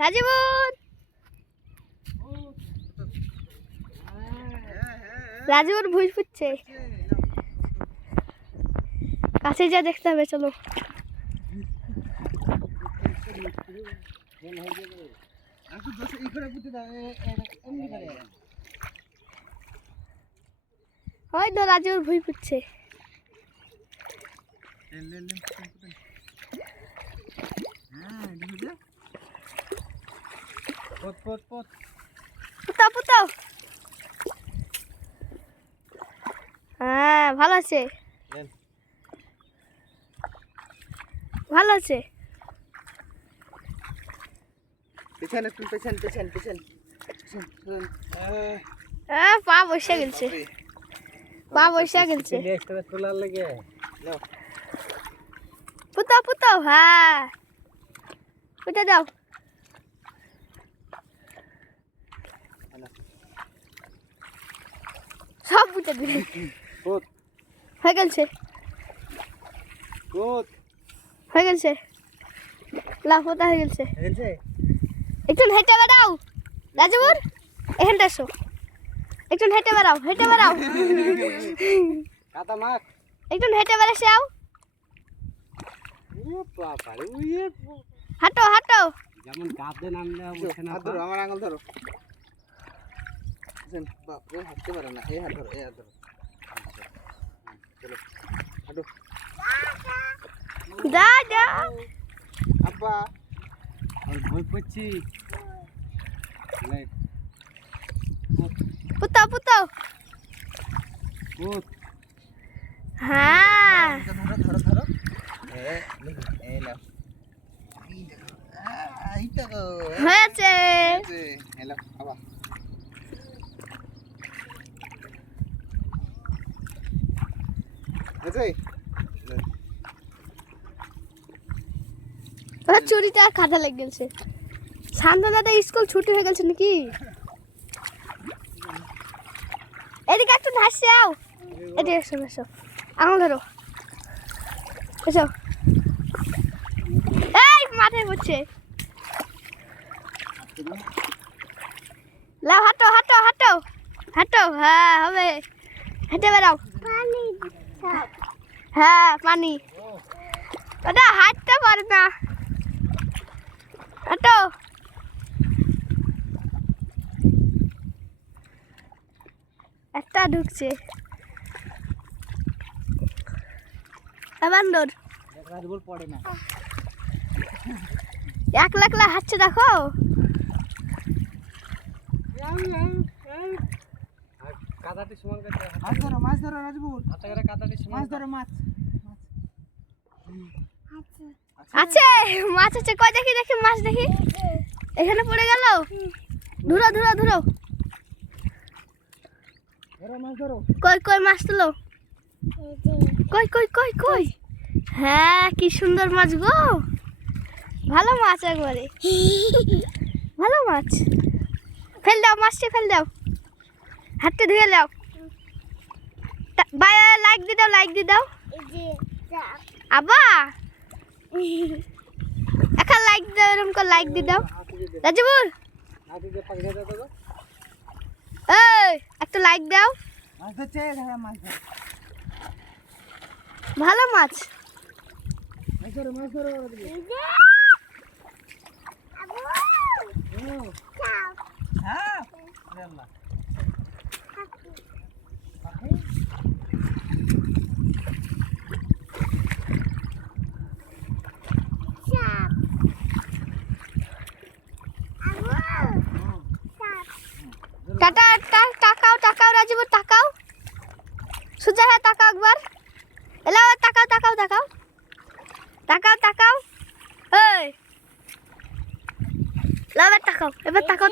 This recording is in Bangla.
রাজীবন রাজীবন ভুল ফুটছে কাছে যা দেখতে হবে চলো হয়তো রাজীবন ভুল ফুটছে পুতাও হ্যাঁ ভালো আছে ভালো আছে পা বসে গেছে পুতাও হ্যাঁ পুতা দাও সব পুঁতে দিলে হয়ে গেছে লাফোতা হয়ে গেছে একটু হেঁটে বেড়াও রাজীবন এখানটা এসো একটু হেঁটে বেড়াও একটু হেঁটে বেড়াসে আও হাঁটো যেমন কাঁদে নামলে আমার আঙুল ধরো বাপরে হাঁটতে পারে না এই হাত ধরো চলো হাঁটো যা আব্বা ভয় পাচ্ছি পুতাও হ্যাঁ ধরো হয়েছে চুরিটা কাদা লেগে গেছে সান্তানাটা স্কুল ছুটি হয়ে গেছে নাকি এদিকে একটু ধাসে আও এদিকে এসো আঙুল ধরো এসো এই মাথায় পড়ছে লাও হাঁটো হ্যাঁ হবে হেঁটে বেড়াও হ্যাঁ পানি ওটা হাঁটতে পারে না হাঁটো একটা ঢুকছে বান্দর পড়ে না একলা হাঁটছে দেখো কাদাটি সমান করতে মাছ ধরো রাজবুর হাতে করে কাদাটি সমান ধরো মাছ আছে মাছ আছে কই দেখি মাছ দেখি এখানে পড়ে গেল ধরো মাছ ধরো কই মাছ তুলো কই হ্যাঁ কি সুন্দর মাছ গো ভালো মাছ একবারে ভালো মাছ ফেল দাও মাছটি ফেল দাও হাতটা ধুয়ে দাও লাইক দি দাও আবা একটা লাইক দাও এরকম করে লাইক দি দাও রাজীবুর এই একটা লাইক দাও ভালো মাছ তাকাও রাজীবুর তাকাও সুজা হ্যাঁ তাকাও একবার এলা তাকাও এই লাভ তাকাও এবার তাকাও